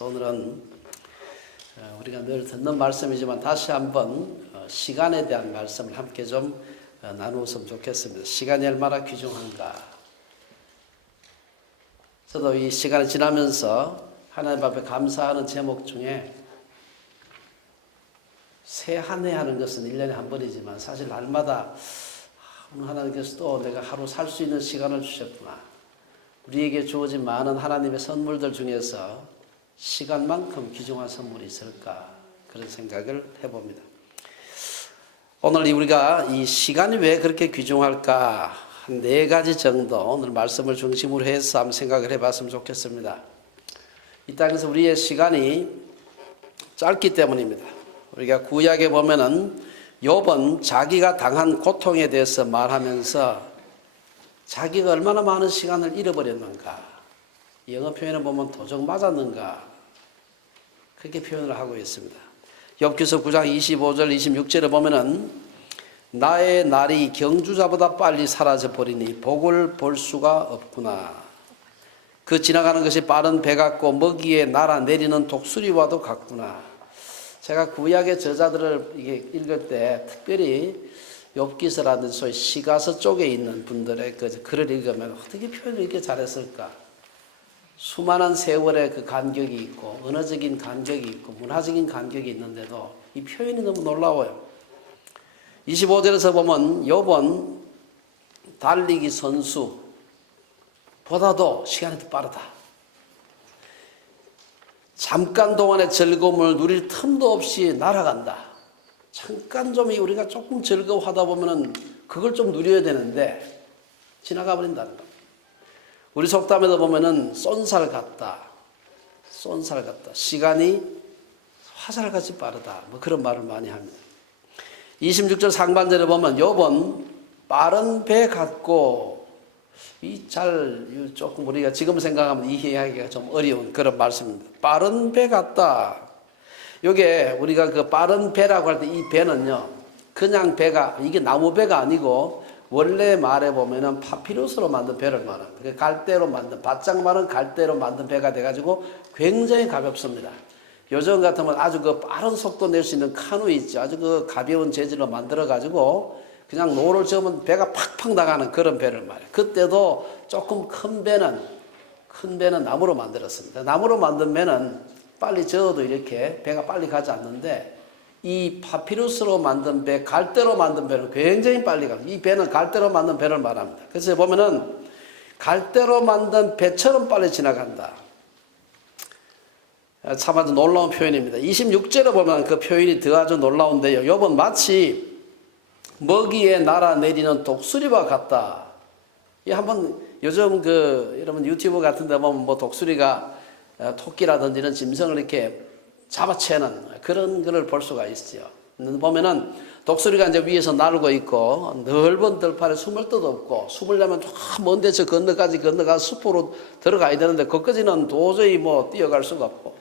오늘은 우리가 늘 듣는 말씀이지만 다시 한번 시간에 대한 말씀을 함께 좀 나누었으면 좋겠습니다. 시간이 얼마나 귀중한가. 저도 이 시간이 지나면서 하나님 앞에 감사하는 제목 중에 새 한 해 하는 것은 1년에 한 번이지만 사실 날마다 하나님께서 또 내가 하루 살 수 있는 시간을 주셨구나. 우리에게 주어진 많은 하나님의 선물들 중에서 시간만큼 귀중한 선물이 있을까, 그런 생각을 해봅니다. 오늘 우리가 이 시간이 왜 그렇게 귀중할까, 한 4가지 정도 오늘 말씀을 중심으로 해서 한번 생각을 해봤으면 좋겠습니다. 이 땅에서 우리의 시간이 짧기 때문입니다. 우리가 구약에 보면은 욥은 자기가 당한 고통에 대해서 말하면서 자기가 얼마나 많은 시간을 잃어버렸는가, 영어 표현을 보면 도적 맞았는가, 그렇게 표현을 하고 있습니다. 욥기서 9장 25절 26절에 보면은 나의 날이 경주자보다 빨리 사라져 버리니 복을 볼 수가 없구나. 그 지나가는 것이 빠른 배 같고 먹이에 날아내리는 독수리와도 같구나. 제가 구약의 저자들을 읽을 때 특별히 욥기서라든지 소위 시가서 쪽에 있는 분들의 그 글을 읽으면 어떻게 표현을 이렇게 잘했을까? 수많은 세월의 그 간격이 있고 언어적인 간격이 있고 문화적인 간격이 있는데도 이 표현이 너무 놀라워요. 25절에서 보면 욥은 달리기 선수보다도 시간이 더 빠르다. 잠깐 동안의 즐거움을 누릴 틈도 없이 날아간다. 잠깐 좀 우리가 조금 즐거워하다 보면은 그걸 좀 누려야 되는데 지나가 버린다는 겁니다. 우리 속담에도 보면은 쏜살 같다. 쏜살 같다. 시간이 화살같이 빠르다. 뭐 그런 말을 많이 합니다. 26절 상반절에 보면 욥은 빠른 배 같고 조금 우리가 지금 생각하면 이해하기가 좀 어려운 그런 말씀입니다. 빠른 배 같다. 요게 우리가 그 빠른 배라고 할 때 이 배는요, 그냥 배가, 이게 나무 배가 아니고 원래 말해 보면은 파피루스로 만든 배를 말합니다. 갈대로 만든, 바짝 마른 갈대로 만든 배가 돼가지고 굉장히 가볍습니다. 요즘 같으면 아주 그 빠른 속도 낼 수 있는 카누 있죠. 아주 그 가벼운 재질로 만들어가지고 그냥 노를 저으면 배가 팍팍 나가는 그런 배를 말해요. 그때도 조금 큰 배는 나무로 만들었습니다. 나무로 만든 배는 빨리 저어도 이렇게 배가 빨리 가지 않는데 이 파피루스로 만든 배, 갈대로 만든 배는 굉장히 빨리 가요. 이 배는 갈대로 만든 배를 말합니다. 그래서 보면은 갈대로 만든 배처럼 빨리 지나간다. 참 아주 놀라운 표현입니다. 26절에 보면 그 표현이 더 아주 놀라운데요. 욥은 마치 먹이에 날아내리는 독수리와 같다. 이 한번 요즘 여러분 유튜브 같은 데 보면 뭐 독수리가 토끼라든지 이런 짐승을 이렇게 잡아채는 그런 것을 볼 수가 있어요. 보면은 독수리가 이제 위에서 날고 있고 넓은 들판에 숨을 데도 없고, 숨을 내면 먼 데서 건너가서 숲으로 들어가야 되는데 거기까지는 도저히 뭐 뛰어갈 수가 없고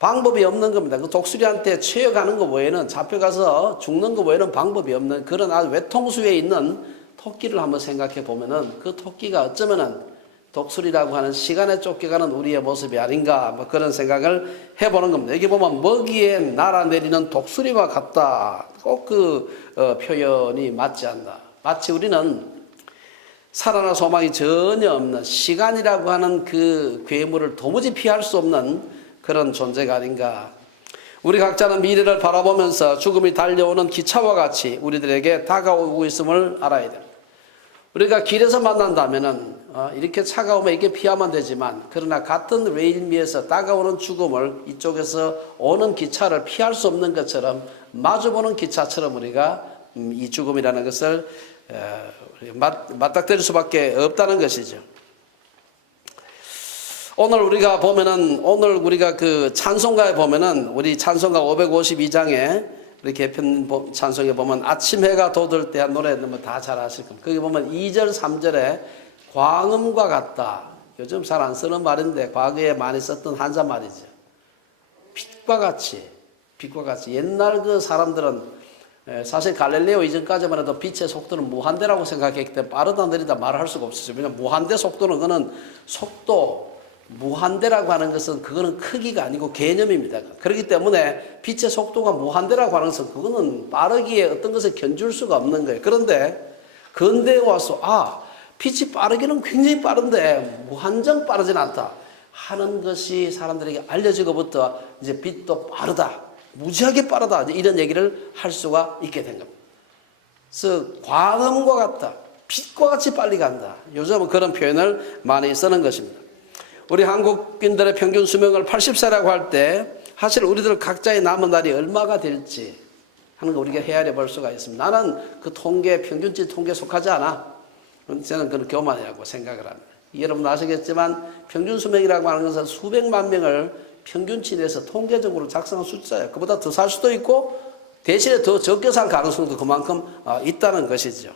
방법이 없는 겁니다. 그 독수리한테 채여가는 거 외에는, 잡혀가서 죽는 거 외에는 방법이 없는 그런 아주 외통수에 있는 토끼를 한번 생각해 보면은 그 토끼가 어쩌면은 독수리라고 하는 시간에 쫓겨가는 우리의 모습이 아닌가, 뭐 그런 생각을 해보는 겁니다. 여기 보면 먹이에 날아내리는 독수리와 같다. 꼭 그 표현이 맞지 않나. 마치 우리는 살아날 소망이 전혀 없는, 시간이라고 하는 그 괴물을 도무지 피할 수 없는 그런 존재가 아닌가. 우리 각자는 미래를 바라보면서 죽음이 달려오는 기차와 같이 우리들에게 다가오고 있음을 알아야 됩니다. 우리가 길에서 만난다면은 이렇게 차가우면 이렇게 피하면 되지만, 그러나 같은 레일미에서 다가오는 죽음을 이쪽에서 오는 기차를 피할 수 없는 것처럼, 마주보는 기차처럼 우리가 이 죽음이라는 것을 맞닥뜨릴 수밖에 없다는 것이죠. 오늘 우리가 그 찬송가에 보면은, 우리 찬송가 552장에 우리 개편 찬송에 보면 아침 해가 돋을 때 한 노래 다 잘 아실 겁니다. 거기 보면 2절 3절에 광음과 같다. 요즘 잘 안 쓰는 말인데 과거에 많이 썼던 한자 말이죠. 빛과 같이. 옛날 그 사람들은 사실 갈릴레오 이전까지만 해도 빛의 속도는 무한대라고 생각했기 때문에 빠르다 느리다 말을 할 수가 없었어요. 왜냐하면 무한대 속도는 그는 속도, 무한대라고 하는 것은 그거는 크기가 아니고 개념입니다. 그렇기 때문에 빛의 속도가 무한대라고 하는 것은 그거는 빠르기에 어떤 것을 견줄 수가 없는 거예요. 그런데 근대에 와서 빛이 빠르기는 굉장히 빠른데 무한정 빠르진 않다 하는 것이 사람들에게 알려지고부터 이제 빛도 빠르다, 무지하게 빠르다 이런 얘기를 할 수가 있게 된 겁니다. 그래서 광음과 같다, 빛과 같이 빨리 간다. 요즘은 그런 표현을 많이 쓰는 것입니다. 우리 한국인들의 평균 수명을 80세라고 할 때 사실 우리들 각자의 남은 날이 얼마가 될지 하는 거 우리가 헤아려 볼 수가 있습니다. 나는 그 통계, 평균치 통계에 속하지 않아. 저는 그런 교만이라고 생각을 합니다. 여러분 아시겠지만 평균 수명이라고 하는 것은 수백만 명을 평균치 내서 통계적으로 작성한 숫자예요. 그보다 더 살 수도 있고 대신에 더 적게 살 가능성도 그만큼 있다는 것이죠.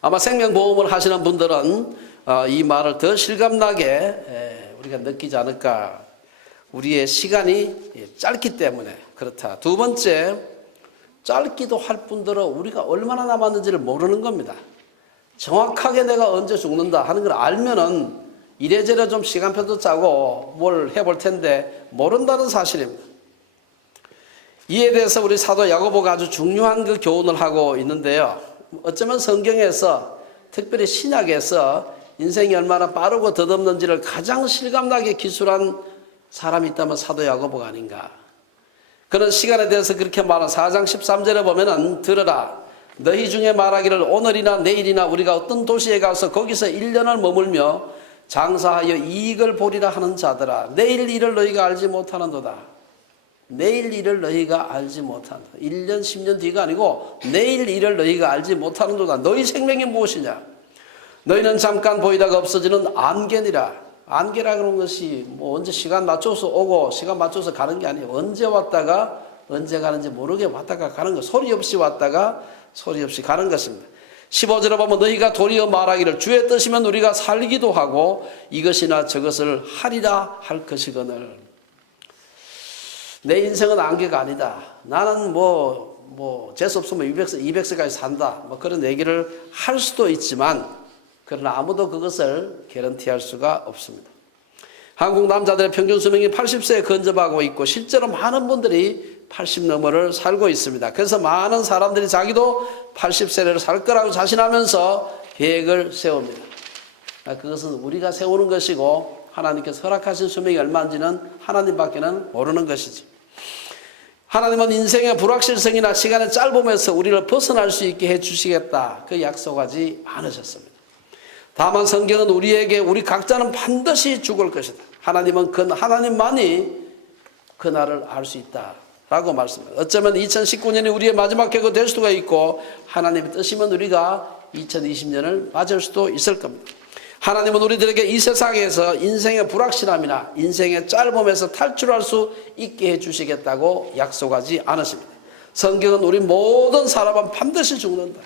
아마 생명보험을 하시는 분들은 이 말을 더 실감나게 우리가 느끼지 않을까. 우리의 시간이 짧기 때문에 그렇다. 두 번째, 짧기도 할 뿐더러 우리가 얼마나 남았는지를 모르는 겁니다. 정확하게 내가 언제 죽는다 하는 걸 알면은 이래저래 좀 시간표도 짜고 뭘 해볼 텐데 모른다는 사실입니다. 이에 대해서 우리 사도 야고보가 아주 중요한 그 교훈을 하고 있는데요. 어쩌면 성경에서 특별히 신약에서 인생이 얼마나 빠르고 덧없는지를 가장 실감나게 기술한 사람이 있다면 사도 야고보가 아닌가. 그런 시간에 대해서 그렇게 말한 4장 13절에 보면은 들으라. 너희 중에 말하기를 오늘이나 내일이나 우리가 어떤 도시에 가서 거기서 1년을 머물며 장사하여 이익을 보리라 하는 자들아. 내일 일을 너희가 알지 못하는도다. 내일 일을 너희가 알지 못한다. 1년 10년 뒤가 아니고 내일 일을 너희가 알지 못하는도다. 너희 생명이 무엇이냐. 너희는 잠깐 보이다가 없어지는 안개니라. 안개라 그런 것이 뭐 언제 시간 맞춰서 오고 시간 맞춰서 가는 게 아니에요. 언제 왔다가 언제 가는지 모르게 왔다가 가는 것. 소리 없이 왔다가 소리 없이 가는 것입니다. 15절에 보면 너희가 도리어 말하기를 주의 뜻이면 우리가 살기도 하고 이것이나 저것을 하리라 할 것이거늘. 내 인생은 안개가 아니다. 나는 재수 없으면 200세까지 산다. 뭐 그런 얘기를 할 수도 있지만 그러나 아무도 그것을 개런티할 수가 없습니다. 한국 남자들의 평균 수명이 80세에 근접하고 있고 실제로 많은 분들이 80 너머를 살고 있습니다. 그래서 많은 사람들이 자기도 80세를 살 거라고 자신하면서 계획을 세웁니다. 그것은 우리가 세우는 것이고 하나님께서 허락하신 수명이 얼마인지는 하나님밖에는 모르는 것이지. 하나님은 인생의 불확실성이나 시간의 짧음에서 우리를 벗어날 수 있게 해주시겠다. 그 약속하지 않으셨습니다. 다만 성경은 우리에게 우리 각자는 반드시 죽을 것이다. 하나님은 하나님만이 그날을 알 수 있다라고 말씀합니다. 어쩌면 2019년이 우리의 마지막 해가 될 수가 있고 하나님의 뜻이면 우리가 2020년을 맞을 수도 있을 겁니다. 하나님은 우리들에게 이 세상에서 인생의 불확실함이나 인생의 짧음에서 탈출할 수 있게 해주시겠다고 약속하지 않으십니다. 성경은 우리 모든 사람은 반드시 죽는다.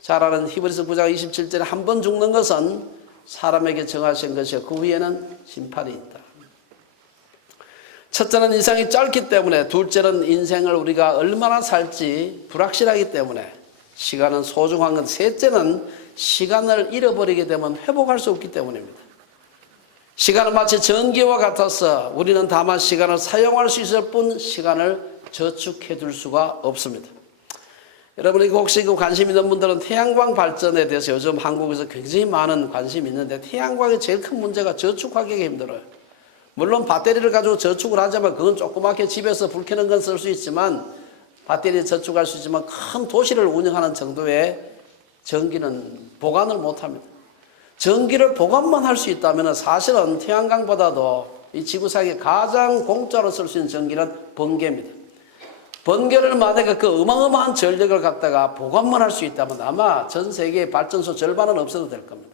잘 아는 히브리서 9장 27절에 한 번 죽는 것은 사람에게 정하신 것이요 그 후에는 심판이 있다. 첫째는 인생이 짧기 때문에, 둘째는 인생을 우리가 얼마나 살지 불확실하기 때문에 시간은 소중한 건, 셋째는 시간을 잃어버리게 되면 회복할 수 없기 때문입니다. 시간은 마치 전기와 같아서 우리는 다만 시간을 사용할 수 있을 뿐 시간을 저축해 둘 수가 없습니다. 여러분, 혹시 관심 있는 분들은 태양광 발전에 대해서 요즘 한국에서 굉장히 많은 관심이 있는데, 태양광의 제일 큰 문제가 저축하기가 힘들어요. 물론 배터리를 가지고 저축을 하자면 그건 조그맣게 집에서 불 켜는 건 쓸 수 있지만, 배터리에 저축할 수 있지만 큰 도시를 운영하는 정도의 전기는 보관을 못합니다. 전기를 보관만 할 수 있다면 사실은 태양광보다도 이 지구상에 가장 공짜로 쓸 수 있는 전기는 번개입니다. 번개를 만약에 그 어마어마한 전력을 갖다가 보관만 할 수 있다면 아마 전 세계의 발전소 절반은 없어도 될 겁니다.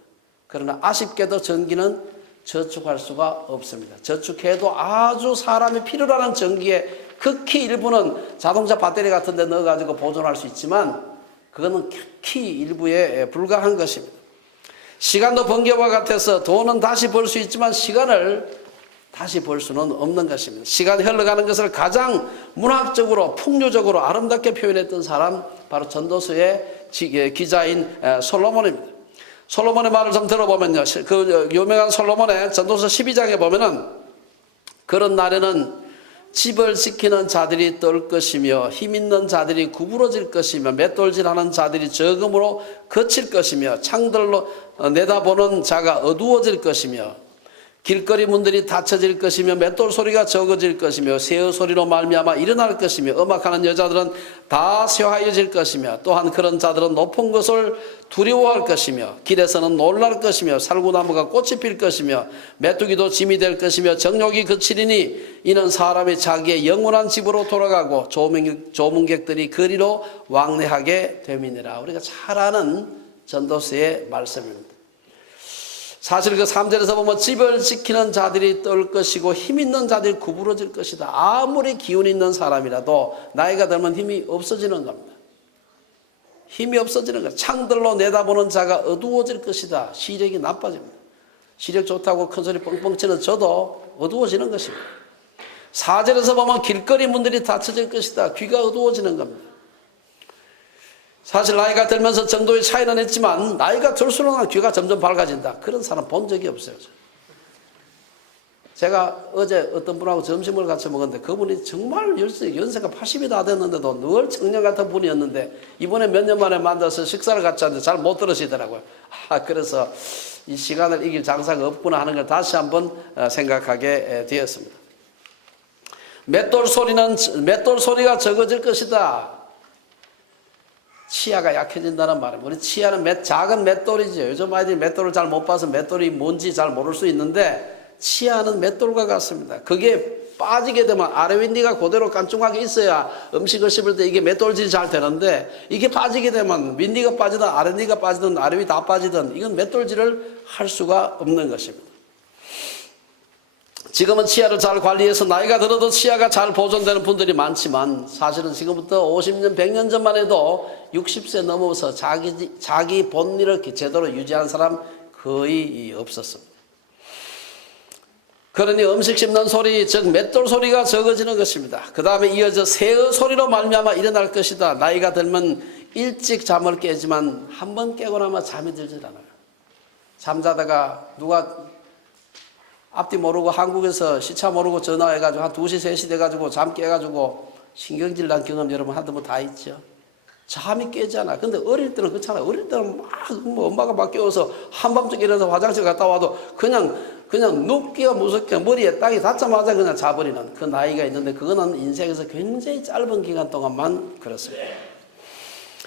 그러나 아쉽게도 전기는 저축할 수가 없습니다. 저축해도 아주 사람이 필요로 하는 전기의 극히 일부는 자동차 배터리 같은 데 넣어가지고 보존할 수 있지만 그거는 극히 일부에 불과한 것입니다. 시간도 번개와 같아서 돈은 다시 벌 수 있지만 시간을 다시 벌 수는 없는 것입니다. 시간이 흘러가는 것을 가장 문학적으로 풍요적으로 아름답게 표현했던 사람 바로 전도서의 기자인 솔로몬입니다. 솔로몬의 말을 좀 들어보면요. 그 유명한 솔로몬의 전도서 12장에 보면은 그런 날에는 집을 지키는 자들이 떨 것이며 힘 있는 자들이 구부러질 것이며 맷돌질하는 자들이 적음으로 거칠 것이며 창들로 내다보는 자가 어두워질 것이며 길거리 문들이 닫혀질 것이며 맷돌 소리가 적어질 것이며 새의 소리로 말미암아 일어날 것이며 음악하는 여자들은 다 쇠하여질 것이며 또한 그런 자들은 높은 것을 두려워할 것이며 길에서는 놀랄 것이며 살구나무가 꽃이 필 것이며 메뚜기도 짐이 될 것이며 정욕이 그치리니 이는 사람이 자기의 영원한 집으로 돌아가고 조문객들이 거리로 왕래하게 됨이니라. 우리가 잘 아는 전도서의 말씀입니다. 사실 그 3절에서 보면 집을 지키는 자들이 떨 것이고 힘 있는 자들이 구부러질 것이다. 아무리 기운 있는 사람이라도 나이가 들면 힘이 없어지는 겁니다. 힘이 없어지는 거예요. 창들로 내다보는 자가 어두워질 것이다. 시력이 나빠집니다. 시력 좋다고 큰소리 뻥뻥 치는 저도 어두워지는 것입니다. 4절에서 보면 길거리 문들이 닫혀질 것이다. 귀가 어두워지는 겁니다. 사실 나이가 들면서 정도의 차이는 있지만 나이가 들수록 귀가 점점 밝아진다. 그런 사람 본 적이 없어요. 제가 어제 어떤 분하고 점심을 같이 먹었는데 그분이 정말 연세가 80이 다 됐는데도 늘 청년 같은 분이었는데 이번에 몇 년 만에 만나서 식사를 같이 하는데 잘 못 들으시더라고요. 그래서 이 시간을 이길 장사가 없구나 하는 걸 다시 한번 생각하게 되었습니다. 맷돌 소리가 적어질 것이다. 치아가 약해진다는 말입니다. 우리 치아는 작은 맷돌이죠. 요즘 아이들이 맷돌을 잘 못 봐서 맷돌이 뭔지 잘 모를 수 있는데 치아는 맷돌과 같습니다. 그게 빠지게 되면 아래 윗니가 그대로 깐충하게 있어야 음식을 씹을 때 이게 맷돌질이 잘 되는데 이게 빠지게 되면 윗니가 빠지든 아래 윗니가 빠지든 아래 윗 다 빠지든 이건 맷돌질을 할 수가 없는 것입니다. 지금은 치아를 잘 관리해서 나이가 들어도 치아가 잘 보존되는 분들이 많지만 사실은 지금부터 50년, 100년 전만 해도 60세 넘어서 자기 본일을 제대로 유지한 사람 거의 없었습니다. 그러니 음식 씹는 소리, 즉 맷돌 소리가 적어지는 것입니다. 그 다음에 이어져 새의 소리로 말미암아 일어날 것이다. 나이가 들면 일찍 잠을 깨지만 한 번 깨고 나면 잠이 들질 않아요. 잠자다가 누가 앞뒤 모르고 한국에서 시차 모르고 전화해가지고 한 2시, 3시 돼가지고 잠 깨가지고 신경질 난 경험 여러분 한두 번 다 있죠. 잠이 깨잖아. 근데 어릴 때는 그렇잖아요. 어릴 때는 막 엄마가 막 깨워서 한밤중에 일어나서 화장실 갔다 와도 그냥 눕기가 무섭게 머리에 땅이 닿자마자 그냥 자버리는 그 나이가 있는데 그거는 인생에서 굉장히 짧은 기간 동안만 그렇습니다.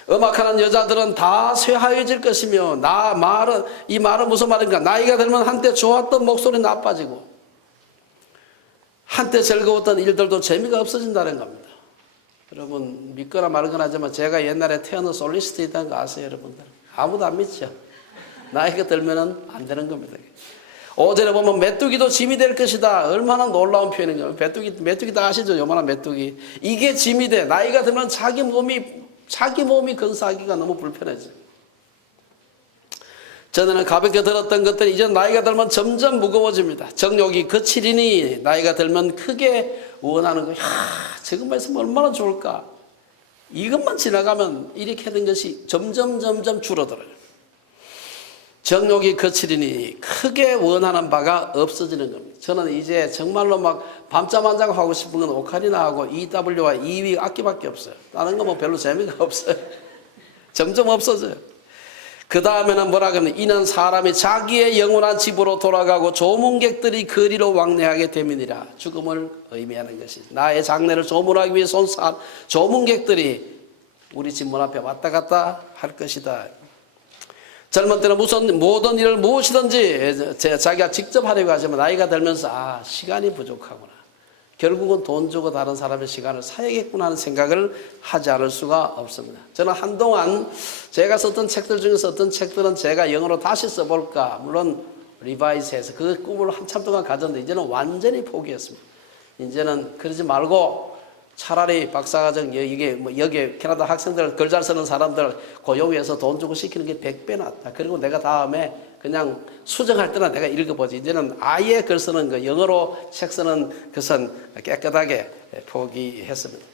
음악하는 여자들은 다 쇠하여질 것이며 이 말은 무슨 말입니까? 나이가 들면 한때 좋았던 목소리 나빠지고 한때 즐거웠던 일들도 재미가 없어진다는 겁니다. 여러분 믿거나 말거나 하지만 제가 옛날에 태어난 솔리스트 있다는 거 아세요 여러분들? 아무도 안 믿죠. 나이가 들면 안 되는 겁니다. 5절에 보면 메뚜기도 짐이 될 것이다. 얼마나 놀라운 표현인가요? 메뚜기 다 아시죠? 요만한 메뚜기. 이게 짐이 돼. 나이가 들면 자기 몸이 건사하기가 너무 불편해져요. 전에는 가볍게 들었던 것들이 이제 나이가 들면 점점 무거워집니다. 정욕이 거칠으니 나이가 들면 크게 원하는 거. 저것만 있으면 얼마나 좋을까. 이것만 지나가면 이렇게 된 것이 점점 줄어들어요. 정욕이 거칠으니 크게 원하는 바가 없어지는 겁니다. 저는 이제 정말로 막 밤잠 안 자고 하고 싶은 건 오카리나 하고 EW와 EV 악기밖에 없어요. 다른 거 뭐 별로 재미가 없어요. 점점 없어져요. 그 다음에는 뭐라 그러면 이는 사람이 자기의 영원한 집으로 돌아가고 조문객들이 거리로 왕래하게 됨이니라. 죽음을 의미하는 것이 나의 장례를 조문하기 위해 온 조문객들이 우리 집 문 앞에 왔다 갔다 할 것이다. 젊은 때는 모든 일을 무엇이든지 자기가 직접 하려고 하지만 나이가 들면서 시간이 부족하구나. 결국은 돈 주고 다른 사람의 시간을 사야겠구나 하는 생각을 하지 않을 수가 없습니다. 저는 한동안 제가 썼던 책들 중에서 어떤 책들은 제가 영어로 다시 써볼까. 물론 리바이스해서 그 꿈을 한참 동안 가졌는데 이제는 완전히 포기했습니다. 이제는 그러지 말고 차라리 박사과정 여기 캐나다 학생들 글 잘 쓰는 사람들 고용해서 돈 주고 시키는 게 100배 낫다. 그리고 내가 다음에 그냥 수정할 때나 내가 읽어보지. 이제는 아예 글 쓰는 거 영어로 책 쓰는 것은 깨끗하게 포기했습니다.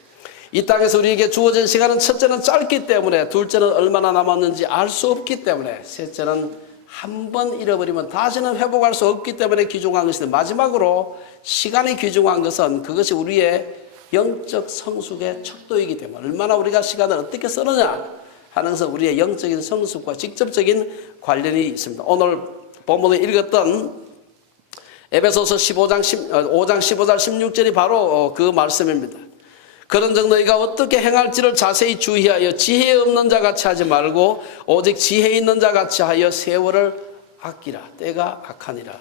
이 땅에서 우리에게 주어진 시간은 첫째는 짧기 때문에 둘째는 얼마나 남았는지 알 수 없기 때문에 셋째는 한 번 잃어버리면 다시는 회복할 수 없기 때문에 귀중한 것인데, 마지막으로 시간이 귀중한 것은 그것이 우리의 영적 성숙의 척도이기 때문에 얼마나 우리가 시간을 어떻게 쓰느냐 하는 것은 우리의 영적인 성숙과 직접적인 관련이 있습니다. 오늘 본문에 읽었던 에베소서 5장 15절 16절이 바로 그 말씀입니다. 그런즉 너희가 어떻게 행할지를 자세히 주의하여 지혜 없는 자 같이 하지 말고 오직 지혜 있는 자 같이 하여 세월을 아끼라. 때가 악하니라.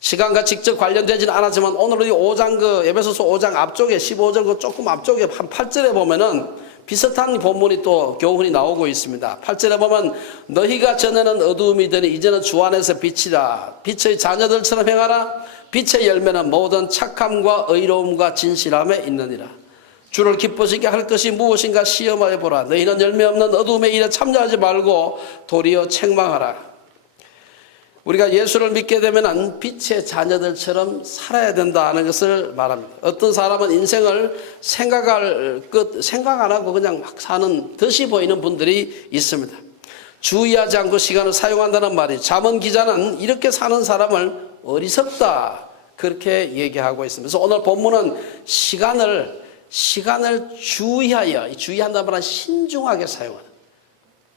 시간과 직접 관련되지는 않았지만 오늘 이 5장 에베소서 5장 앞쪽에 15절 조금 앞쪽에 한 8절에 보면은 비슷한 본문이 또 교훈이 나오고 있습니다. 8절에 보면 너희가 전에는 어두움이더니 이제는 주 안에서 빛이라. 빛의 자녀들처럼 행하라. 빛의 열매는 모든 착함과 의로움과 진실함에 있느니라. 주를 기쁘시게 할 것이 무엇인가 시험하여 보라. 너희는 열매 없는 어두움의 일에 참여하지 말고 도리어 책망하라. 우리가 예수를 믿게 되면 빛의 자녀들처럼 살아야 된다는 것을 말합니다. 어떤 사람은 인생을 생각 안 하고 그냥 막 사는 듯이 보이는 분들이 있습니다. 주의하지 않고 시간을 사용한다는 말이, 잠언 기자는 이렇게 사는 사람을 어리석다 그렇게 얘기하고 있습니다. 그래서 오늘 본문은 시간을 주의하여, 주의한다는 말은 신중하게 사용하라.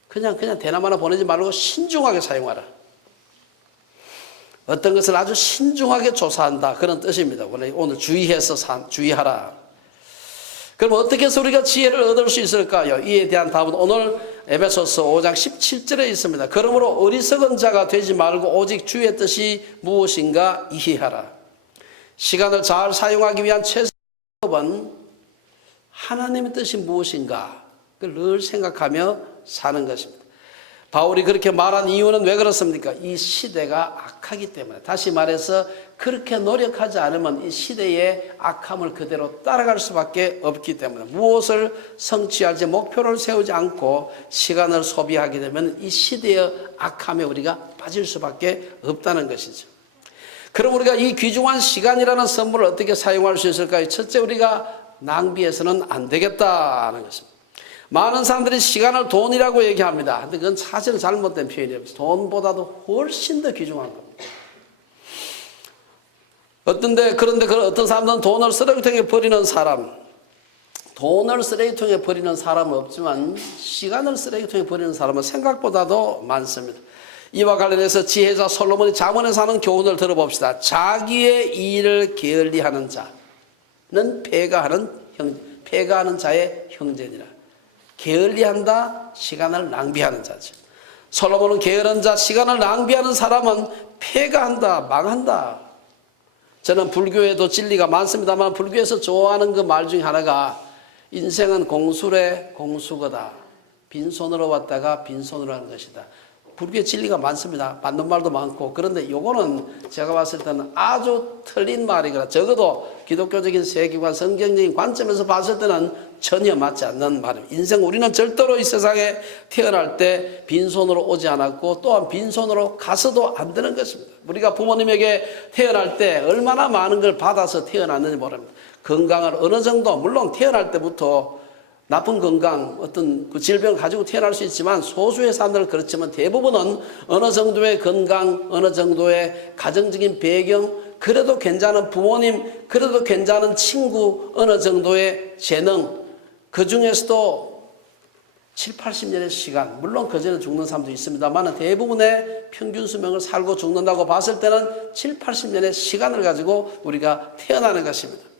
그냥 대나마나 보내지 말고 신중하게 사용하라. 어떤 것을 아주 신중하게 조사한다 그런 뜻입니다. 오늘 주의하라. 그럼 어떻게 해서 우리가 지혜를 얻을 수 있을까요? 이에 대한 답은 오늘 에베소서 5장 17절에 있습니다. 그러므로 어리석은 자가 되지 말고 오직 주의 뜻이 무엇인가 이해하라. 시간을 잘 사용하기 위한 최선의 방법은 하나님의 뜻이 무엇인가 그걸 늘 생각하며 사는 것입니다. 바울이 그렇게 말한 이유는 왜 그렇습니까? 이 시대가 악하기 때문에. 다시 말해서 그렇게 노력하지 않으면 이 시대의 악함을 그대로 따라갈 수밖에 없기 때문에 무엇을 성취할지 목표를 세우지 않고 시간을 소비하게 되면 이 시대의 악함에 우리가 빠질 수밖에 없다는 것이죠. 그럼 우리가 이 귀중한 시간이라는 선물을 어떻게 사용할 수 있을까요? 첫째, 우리가 낭비해서는 안 되겠다는 것입니다. 많은 사람들이 시간을 돈이라고 얘기합니다. 근데 그건 사실은 잘못된 표현이에요. 돈보다도 훨씬 더 귀중한 겁니다. 그런데 어떤 사람들은 돈을 쓰레기통에 버리는 사람은 없지만 시간을 쓰레기통에 버리는 사람은 생각보다도 많습니다. 이와 관련해서 지혜자 솔로몬이 잠언에서 하는 교훈을 들어봅시다. 자기의 일을 게을리하는 자는 패가하는 자의 형제니라. 게을리한다, 시간을 낭비하는 자죠. 솔로몬은 게으른 자, 시간을 낭비하는 사람은 패가한다, 망한다. 저는 불교에도 진리가 많습니다만 불교에서 좋아하는 그 말 중에 하나가 인생은 공수래 공수거다. 빈손으로 왔다가 빈손으로 하는 것이다. 불교의 진리가 많습니다. 맞는 말도 많고. 그런데 요거는 제가 봤을 때는 아주 틀린 말이거나 적어도 기독교적인 세계관, 성경적인 관점에서 봤을 때는 전혀 맞지 않는 말입니다. 인생 우리는 절대로 이 세상에 태어날 때 빈손으로 오지 않았고 또한 빈손으로 가서도 안 되는 것입니다. 우리가 부모님에게 태어날 때 얼마나 많은 걸 받아서 태어났는지 모릅니다. 건강을 어느 정도, 물론 태어날 때부터 나쁜 건강, 어떤 그 질병을 가지고 태어날 수 있지만 소수의 사람들은 그렇지만 대부분은 어느 정도의 건강, 어느 정도의 가정적인 배경, 그래도 괜찮은 부모님, 그래도 괜찮은 친구, 어느 정도의 재능, 그 중에서도 7, 80년의 시간, 물론 그전에 죽는 사람도 있습니다만 대부분의 평균 수명을 살고 죽는다고 봤을 때는 7, 80년의 시간을 가지고 우리가 태어나는 것입니다.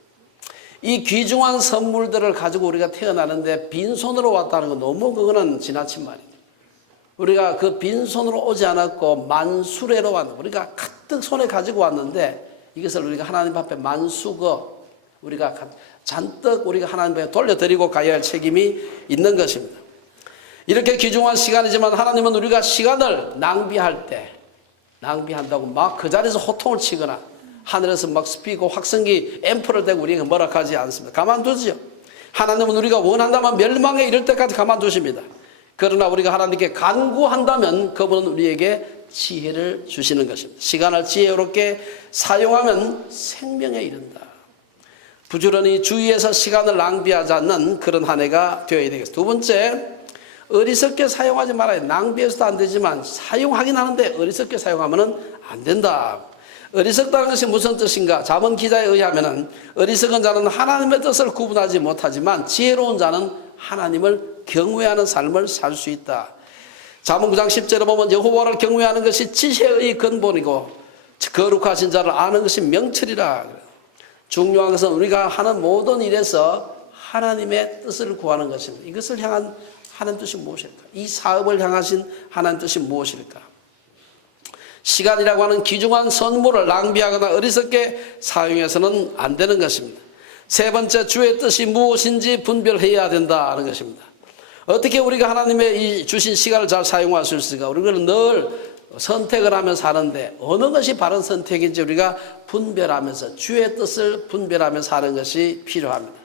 이 귀중한 선물들을 가지고 우리가 태어나는데 빈손으로 왔다는 건 너무 그거는 지나친 말입니다. 우리가 그 빈손으로 오지 않았고 만수레로 왔는, 우리가 가득 손에 가지고 왔는데 이것을 우리가 하나님 앞에 만수거, 우리가 잔뜩 우리가 하나님 앞에 돌려드리고 가야 할 책임이 있는 것입니다. 이렇게 귀중한 시간이지만 하나님은 우리가 시간을 낭비한다고 막 그 자리에서 호통을 치거나 하늘에서 막 스피커 확성기 앰프를 대고 우리에게 뭐라 하지 않습니다. 가만두지요. 하나님은 우리가 원한다면 멸망에 이를 때까지 가만두십니다. 그러나 우리가 하나님께 간구한다면 그분은 우리에게 지혜를 주시는 것입니다. 시간을 지혜롭게 사용하면 생명에 이른다. 부지런히 주의해서 시간을 낭비하지 않는 그런 한 해가 되어야 되겠습니다. 두 번째, 어리석게 사용하지 말아요. 낭비해서도 안 되지만 사용하긴 하는데 어리석게 사용하면 안 된다. 어리석다는 것이 무슨 뜻인가? 잠언 기자에 의하면 어리석은 자는 하나님의 뜻을 구분하지 못하지만 지혜로운 자는 하나님을 경외하는 삶을 살 수 있다. 잠언 9장 10절에 보면 여호와를 경외하는 것이 지혜의 근본이고 거룩하신 자를 아는 것이 명철이라. 중요한 것은 우리가 하는 모든 일에서 하나님의 뜻을 구하는 것입니다. 이것을 향한 하나님 뜻이 무엇일까? 이 사업을 향하신 하나님 뜻이 무엇일까? 시간이라고 하는 귀중한 선물을 낭비하거나 어리석게 사용해서는 안 되는 것입니다. 세 번째, 주의 뜻이 무엇인지 분별해야 된다는 것입니다. 어떻게 우리가 하나님의 주신 시간을 잘 사용할 수 있을까? 우리는 늘 선택을 하면서 사는데 어느 것이 바른 선택인지 우리가 분별하면서 주의 뜻을 분별하면서 하는 것이 필요합니다.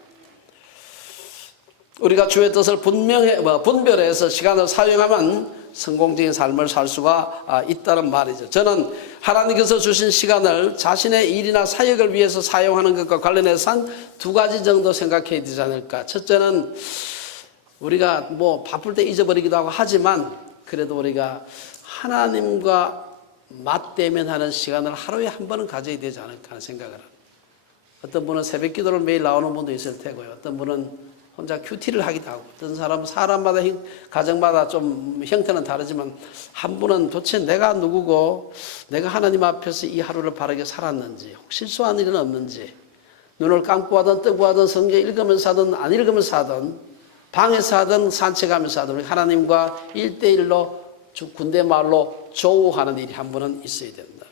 우리가 주의 뜻을 분별해서 시간을 사용하면 성공적인 삶을 살 수가 있다는 말이죠. 저는 하나님께서 주신 시간을 자신의 일이나 사역을 위해서 사용하는 것과 관련해서 한 두 가지 정도 생각해야 되지 않을까. 첫째는 우리가 바쁠 때 잊어버리기도 하고 하지만 그래도 우리가 하나님과 맞대면하는 시간을 하루에 한 번은 가져야 되지 않을까 하는 생각을 합니다. 어떤 분은 새벽 기도를 매일 나오는 분도 있을 테고요. 어떤 분은 혼자 큐티를 하기도 하고, 어떤 사람은 사람마다 가정마다 좀 형태는 다르지만 한 분은 도대체 내가 누구고 내가 하나님 앞에서 이 하루를 바르게 살았는지, 혹 실수한 일은 없는지, 눈을 감고 하든 뜨고 하든 성경 읽으면서 하든 안 이으면서 하든 방에서 하든 산책하면서 하든 하나님과 1대1로 군대 말로 조우하는 일이 한 번은 있어야 된다.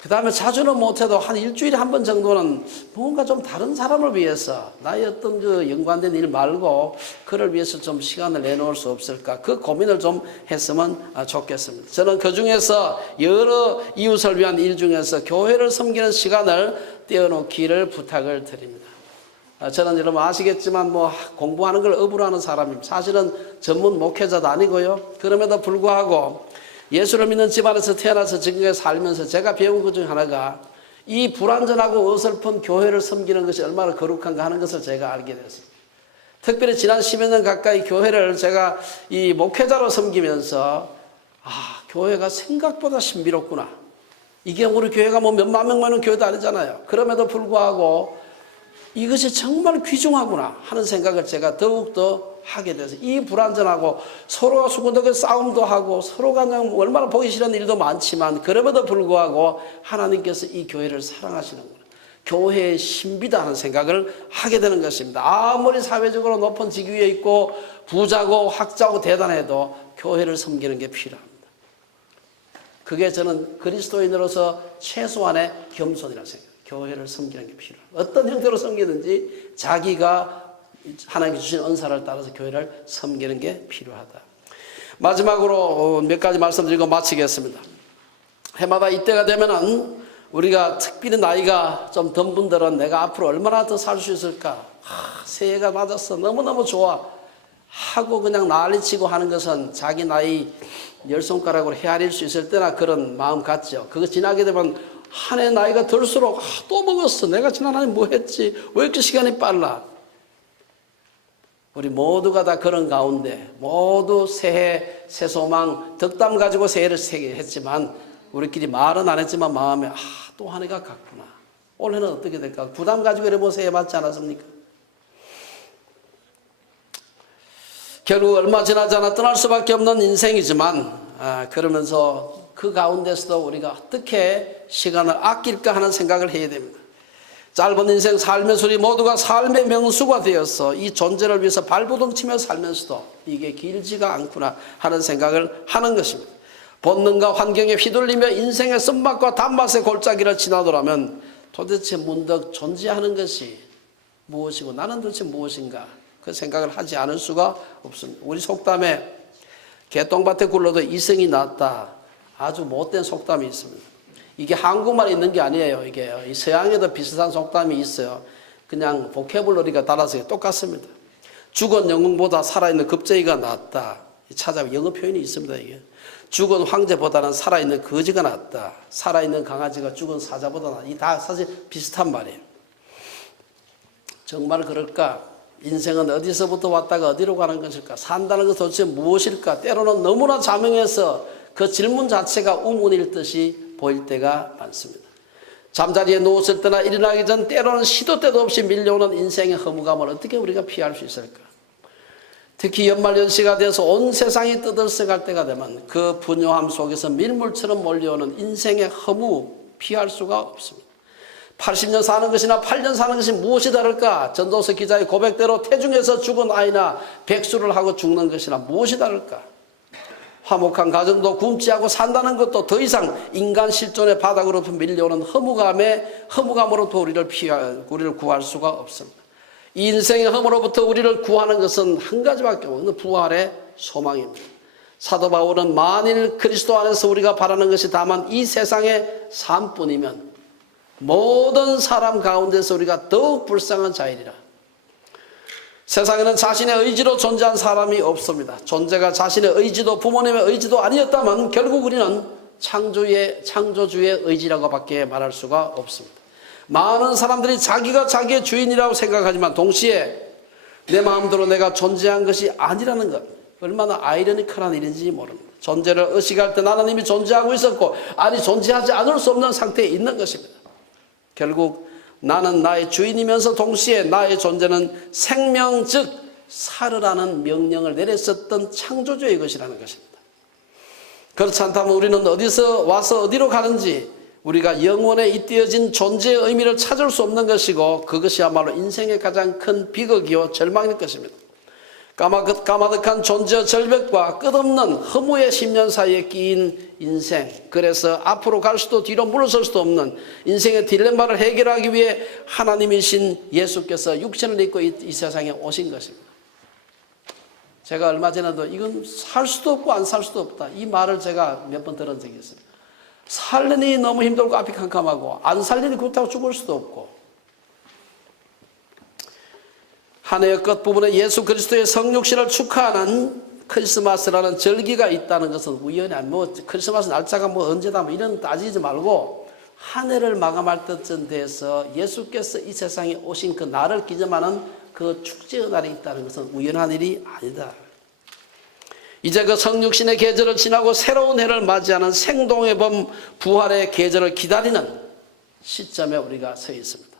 그 다음에 자주는 못해도 한 일주일에 한 번 정도는 뭔가 좀 다른 사람을 위해서 나의 어떤 연관된 일 말고 그를 위해서 좀 시간을 내놓을 수 없을까, 그 고민을 좀 했으면 좋겠습니다. 저는 그 중에서 여러 이웃을 위한 일 중에서 교회를 섬기는 시간을 떼어놓기를 부탁을 드립니다. 저는 여러분 아시겠지만 공부하는 걸 업으로 하는 사람입니다. 사실은 전문 목회자도 아니고요. 그럼에도 불구하고 예수를 믿는 집안에서 태어나서 지금까지 살면서 제가 배운 것 중 하나가 이 불완전하고 어설픈 교회를 섬기는 것이 얼마나 거룩한가 하는 것을 제가 알게 됐습니다. 특별히 지난 10여 년 가까이 교회를 제가 이 목회자로 섬기면서 교회가 생각보다 신비롭구나. 이게 우리 교회가 몇만 명 모이는 교회도 아니잖아요. 그럼에도 불구하고 이것이 정말 귀중하구나 하는 생각을 제가 더욱더 하게 돼서, 이 불완전하고 서로가 수군덕에 싸움도 하고 서로가 얼마나 보기 싫은 일도 많지만 그럼에도 불구하고 하나님께서 이 교회를 사랑하시는구나, 교회의 신비다 하는 생각을 하게 되는 것입니다. 아무리 사회적으로 높은 직위에 있고 부자고 학자고 대단해도 교회를 섬기는 게 필요합니다. 그게 저는 그리스도인으로서 최소한의 겸손이라고 생각합니다. 교회를 섬기는 게 필요합니다. 어떤 형태로 섬기든지 자기가 하나님께 주신 은사를 따라서 교회를 섬기는 게 필요하다. 마지막으로 몇 가지 말씀드리고 마치겠습니다. 해마다 이때가 되면은 우리가 특별히 나이가 좀 든 분들은 내가 앞으로 얼마나 더 살 수 있을까, 새해가 맞았어, 너무너무 좋아 하고 그냥 난리치고 하는 것은 자기 나이 10손가락으로 헤아릴 수 있을 때나 그런 마음 같죠. 그거 지나게 되면 한 해 나이가 들수록 또 먹었어, 내가 지난 한 해 뭐 했지, 왜 이렇게 시간이 빨라. 우리 모두가 다 그런 가운데 모두 새해 새소망 덕담 가지고 새해를 했지만 우리끼리 말은 안 했지만 마음에 또 한 해가 갔구나, 올해는 어떻게 될까, 부담 가지고 이래 새해 맞지 않았습니까? 결국 얼마 지나지 않아 떠날 수밖에 없는 인생이지만 그러면서 그 가운데서도 우리가 어떻게 시간을 아낄까 하는 생각을 해야 됩니다. 짧은 인생 살면서 우리 모두가 삶의 명수가 되어서 이 존재를 위해서 발버둥 치며 살면서도 이게 길지가 않구나 하는 생각을 하는 것입니다. 본능과 환경에 휘둘리며 인생의 쓴맛과 단맛의 골짜기를 지나더라면 도대체 문득 존재하는 것이 무엇이고 나는 도대체 무엇인가, 그 생각을 하지 않을 수가 없습니다. 우리 속담에 개똥밭에 굴러도 이승이 낫다, 아주 못된 속담이 있습니다. 이게 한국말에 있는 게 아니에요. 이게 서양에도 비슷한 속담이 있어요. 그냥 보캐블러리가 달라서 똑같습니다. 죽은 영웅보다 살아있는 겁쟁이가 낫다. 찾아보면 영어 표현이 있습니다. 이게 죽은 황제보다는 살아있는 거지가 낫다. 살아있는 강아지가 죽은 사자보다 낫다. 이 다 사실 비슷한 말이에요. 정말 그럴까? 인생은 어디서부터 왔다가 어디로 가는 것일까? 산다는 것은 도대체 무엇일까? 때로는 너무나 자명해서 그 질문 자체가 우문일 듯이 보일 때가 많습니다. 잠자리에 누웠을 때나 일어나기 전 때로는 시도 때도 없이 밀려오는 인생의 허무감을 어떻게 우리가 피할 수 있을까? 특히 연말연시가 돼서 온 세상이 떠들썩할 때가 되면 그 분요함 속에서 밀물처럼 몰려오는 인생의 허무 피할 수가 없습니다. 80년 사는 것이나 8년 사는 것이 무엇이 다를까? 전도서 기자의 고백대로 태중에서 죽은 아이나 백수를 하고 죽는 것이나 무엇이 다를까? 화목한 가정도 굶지 않고 산다는 것도 더 이상 인간 실존의 바닥으로 밀려오는 허무감으로부터 우리를 구할 수가 없습니다. 이 인생의 허무로부터 우리를 구하는 것은 한 가지밖에 없는 부활의 소망입니다. 사도 바울은 만일 그리스도 안에서 우리가 바라는 것이 다만 이 세상의 삶뿐이면 모든 사람 가운데서 우리가 더욱 불쌍한 자이리라. 세상에는 자신의 의지로 존재한 사람이 없습니다. 존재가 자신의 의지도 부모님의 의지도 아니었다면 결국 우리는 창조주의 의지라고 밖에 말할 수가 없습니다. 많은 사람들이 자기가 자기의 주인이라고 생각하지만 동시에 내 마음대로 내가 존재한 것이 아니라는 것, 얼마나 아이러니컬한 일인지 모릅니다. 존재를 의식할 때 나는 이미 존재하고 있었고 존재하지 않을 수 없는 상태에 있는 것입니다. 결국 나는 나의 주인이면서 동시에 나의 존재는 생명 즉 살으라는 명령을 내렸었던 창조주의 것이라는 것입니다. 그렇지 않다면 우리는 어디서 와서 어디로 가는지 우리가 영원에 잇대어진 존재의 의미를 찾을 수 없는 것이고 그것이야말로 인생의 가장 큰 비극이요 절망일 것입니다. 까마득한 존재의 절벽과 끝없는 허무의 10년 사이에 끼인 인생, 그래서 앞으로 갈 수도 뒤로 물러설 수도 없는 인생의 딜레마를 해결하기 위해 하나님이신 예수께서 육신을 입고 이 세상에 오신 것입니다. 제가 얼마 전에도 이건 살 수도 없고 안 살 수도 없다, 이 말을 제가 몇 번 들은 적이 있어요. 살려니 너무 힘들고 앞이 캄캄하고 안 살려니 그렇다고 죽을 수도 없고, 한 해의 끝부분에 예수 그리스도의 성육신을 축하하는 크리스마스라는 절기가 있다는 것은 우연이 아니고 크리스마스 날짜가 언제다 이런 따지지 말고 한 해를 마감할 때쯤 돼서 예수께서 이 세상에 오신 그 날을 기념하는 그 축제의 날이 있다는 것은 우연한 일이 아니다. 이제 그 성육신의 계절을 지나고 새로운 해를 맞이하는 생동의 범 부활의 계절을 기다리는 시점에 우리가 서 있습니다.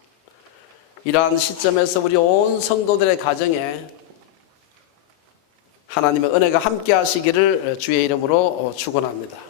이러한 시점에서 우리 온 성도들의 가정에 하나님의 은혜가 함께 하시기를 주의 이름으로 축원합니다.